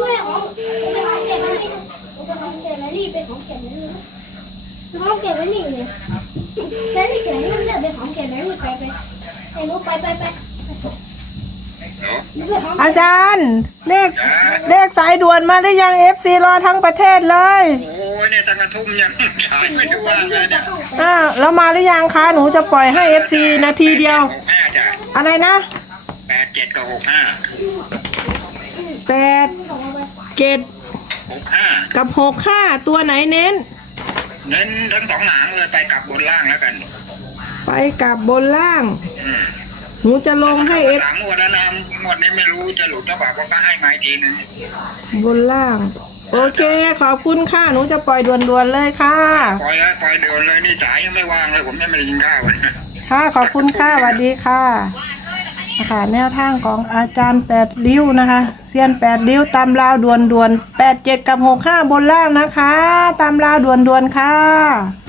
ไม่ของไม่ของเก็บไว้นี่กูจะของเก็บไว้นี่เป็นของเก็บไว้นี่คือของเก็บไว้นี่เลยแล้วนี่เก็บเงินเนี่ยเป็นของเก็บไว้นี่ไปไปไอ้ลูกไปไปไปนี่ไปไป องอาจารย์เลขเลขสายด่วนมาหรือยังเอฟซีรอทั้งประเทศเลยโอ้ยเนี่ยตั้งกระทุ่มยังขายไม่ได้ว่างเลยเนี่ยอ่าแล้วมาหรือยังคะหนูจะปล่อยให้เอฟซีนาทีเดียวหกห้าจ้ะอะไรนะแปดเจ็ดกับหกห้า แปดเจ็ดหกห้ากับหกห้าตัวไหนเน้น เน้นทั้งสองหางเลยไปกลับบนล่างแล้วกันไปกับบนล่าง อืมหนูจะลงให้เอฟสามงวดแล้วนะงวดนี้ไม่รู้จะหลุดหรือเปล่าเพราะก็ให้มาอีกทีนึงบนล่าง โอเค ขอบคุณค่ะ หนูจะปล่อยด่วนๆเลยค่ะ ปล่อยแล้วปล่อยเดินเลยนี่สายยังไม่ว่างเลยผมยังไม่ได้กินข้าวเลยค่ะ ขอบคุณค่ะสวัสดีค่ะนะคะแนวทางของอาจารย์แปดริ้วนะคะเซียนแปดริ้วตามราวด่วนด่วนแปดเจ็ดกับหกห้าบนล่างนะคะ ตามราวด่วนด่วนค่ะ